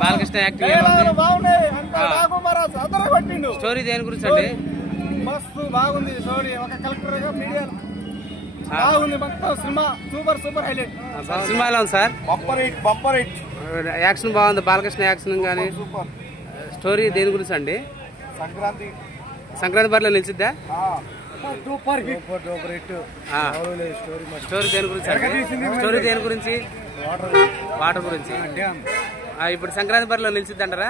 Balakrishna acting story దేని గురించి అండి? మస్తు బాగుంది స్టోరీ. ఒక కలెక్టర్ గా మీడియా బాగుంది. మొత్తం సినిమా సూపర్ హైలైట్. సినిమా ఎలా ఉంది సార్? Bumper hit. యాక్షన్ బాగుంది. బాలకృష్ణ యాక్షన్ కానీ స్టోరీ దేని గురించి అండి? సంక్రాంతి బరిలో నిలిచిద్దా? స్టోరీ దేని గురించి అండి? స్టోరీ దేని గురించి? వాటర్ గురించి. ఇప్పుడు సంక్రాంతి బరిలో నిలిచిద్ది అంటారా?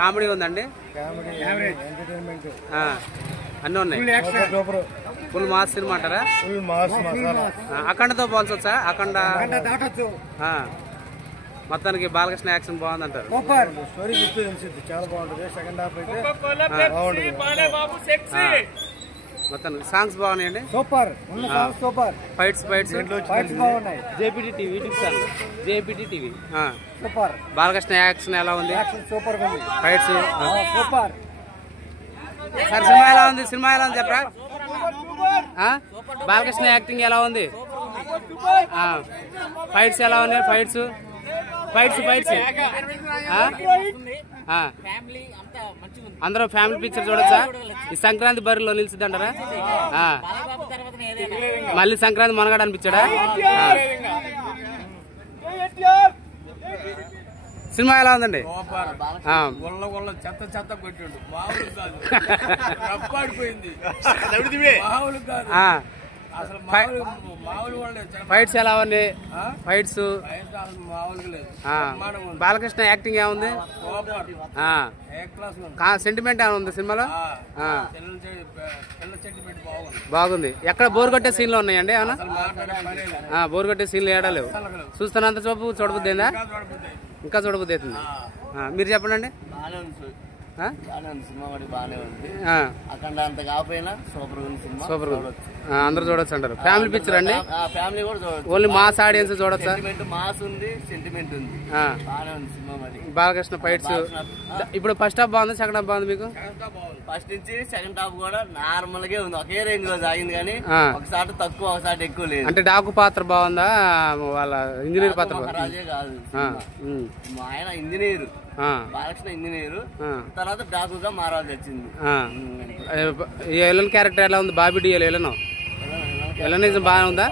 కామెడీ ఉందండి, అన్నీ ఉన్నాయి. ఫుల్ మాస్ సినిమా అంటారా? అఖండతో పోల్చొచ్చా? అఖండ మొత్తానికి బాలకృష్ణ యాక్షన్ బాగుంది అంటారు. చాలా బాగుంటుంది. సెకండ్ హాఫ్ అయితే మొత్తానికి సాంగ్స్ బాగున్నాయండి. సూపర్. ఫైట్స్ బాగున్నాయి. JPT TV YouTube channel JPT TV. Super. Balakrishna action ఎలా ఉంది? Super fights super. Sir cinema ఎలా ఉంది? సినిమా ఎలా ఉంది చెప్పరా? బాలకృష్ణ యాక్టింగ్ ఎలా ఉంది? ఫైట్స్ ఎలా ఉన్నాయి? ఫైట్స్ అందరూ ఫ్యామిలీ పిక్చర్ చూడొచ్చా? ఈ సంక్రాంతి బరిలో నిలిచిద్దంటారా? మళ్ళీ సంక్రాంతి మనగాడు అనిపించాడా? సినిమా ఎలా ఉందండి? ఫైట్స్ ఎలా ఉంది? ఫైట్స్ బాలకృష్ణ యాక్టింగ్ ఏముంది? సెంటిమెంట్ ఏమైనా ఉంది సినిమాలో? బాగుంది. ఎక్కడ బోర్ కొట్టే సీన్లు ఉన్నాయండి ఏమన్నా? బోర్ కొట్టే సీన్లు ఏడాలేవు. చూస్తున్నంత చూడబుద్దేందా? ఇంకా చూడబుద్ది అవుతుంది. మీరు చెప్పండి అండి. సూపర్ అందరూ చూడొచ్చు అంటారు. ఫ్యామిలీ పిక్చర్ అండి. ఓన్లీ మాస్ ఆడియన్స్ చూడొచ్చా? బాలకృష్ణ ఫైట్స్ ఇప్పుడు ఫస్ట్ హాఫ్ బాగుంది, సెకండ్ హాఫ్ బాగుంది మీకు? ఫస్ట్ నుంచి సెకండ్ హాఫ్ కూడా నార్మల్ గా ఉంది. ఒకే రేంజ్ లో సాగింది కానీ ఒకసారి తక్కువ ఒకసారి ఎక్కువ లేదు. అంటే డాకు పాత్ర బాగుందా? వాళ్ళ ఇంజనీర్ పాత్ర రాజే కాదు, ఆయన ఇంజనీర్, బాలకృష్ణ ఇంజనీరు, తర్వాత డాకుగా మారాల్సి వచ్చింది. ఎలన్ క్యారెక్టర్ ఎలా ఉంది? బాబీ డి ఎలనిజం బాగానే ఉందా?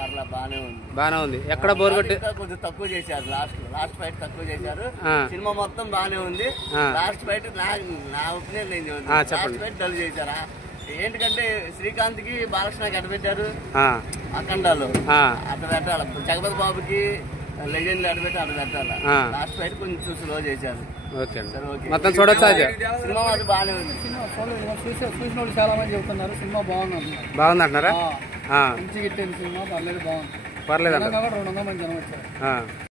బాగానే ఉంది. ఎక్కడ బోర్ కొట్టి కొంచెం తక్కువ చేశారు. లాస్ట్ ఫైట్ తక్కువ చేశారు. సినిమా మొత్తం బాగానే ఉంది. లాస్ట్ ఫైట్ నా ఒపీనియన్ నేను లాస్ట్ ఫైట్ డల్ చేశారా? ఏంటంటే శ్రీకాంత్ కి బాలకృష్ణకి అడ్డు పెట్టారు. అఖండాలో అడ్డు పెట్టాలి. జగపతి బాబుకి లెజెండ్ అడ్డు పెట్టి అడ్డు పెట్టాలి. లాస్ట్ ఫైట్ కొంచెం చూసి స్లో చేశారు. మొత్తం చూడొచ్చా? సినిమా అది బాగానే ఉంది. చూసిన వాళ్ళు చాలా మంది చెప్తున్నారు సినిమా బాగుంది అంటున్నారా? సినిమా పర్లేదు, బాగుంది. పర్లేదు 200 మంది జనం వచ్చారు.